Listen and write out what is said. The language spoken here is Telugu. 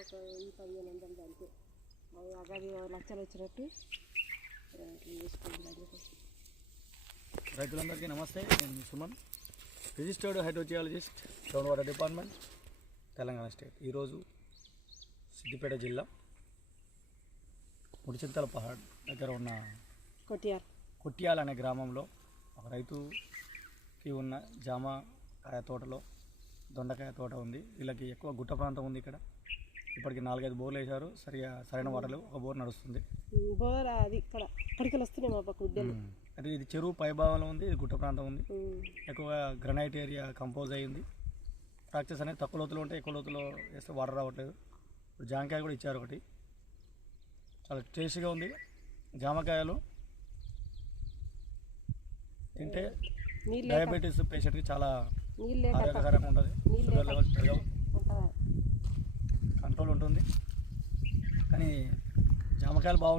ఒక 1500 అంతే. అది లక్షలు వచ్చినట్టు రైతులందరికీ నమస్తే. నేను Suman, registered hydrogeologist, ground water department, Telangana state. ఈరోజు సిద్దిపేట జిల్లా ముడిచింతల పహాడ్ దగ్గర ఉన్న కొట్యాల్ అనే గ్రామంలో ఒక రైతుకి ఉన్న జామకాయ తోటలో దొండకాయ తోట ఉంది. వీళ్ళకి ఎక్కువ గుట్ట ప్రాంతం ఉంది. ఇక్కడ ఇప్పటికి 4-5 బోర్లు వేశారు. సరైన వాటర్లు ఒక బోర్ నడుస్తుంది. అది ఇది చెరువు పైభాగంలో ఉంది. ఇది గుట్ట ప్రాంతం ఉంది. ఎక్కువగా గ్రనైట్ ఏరియా కంపోజ్ అయ్యింది. ఫ్రాక్చర్స్ అనేది తక్కువ లోతులో ఉంటాయి, ఎక్కువ లోతులో వేస్తే వాటర్ రావట్లేదు. ఇప్పుడు జామకాయ కూడా ఇచ్చారు ఒకటి. చాలా టేస్టీగా ఉంది. జామకాయలు తింటే డయాబెటీస్ పేషెంట్కి చాలా ఆరోగ్యకరంగా ఉంటుంది. షుగర్ లెవెల్స్ పెరగవు, కంట్రోల్ ఉంటుంది. కానీ జామకాయలు బాగుంటుంది.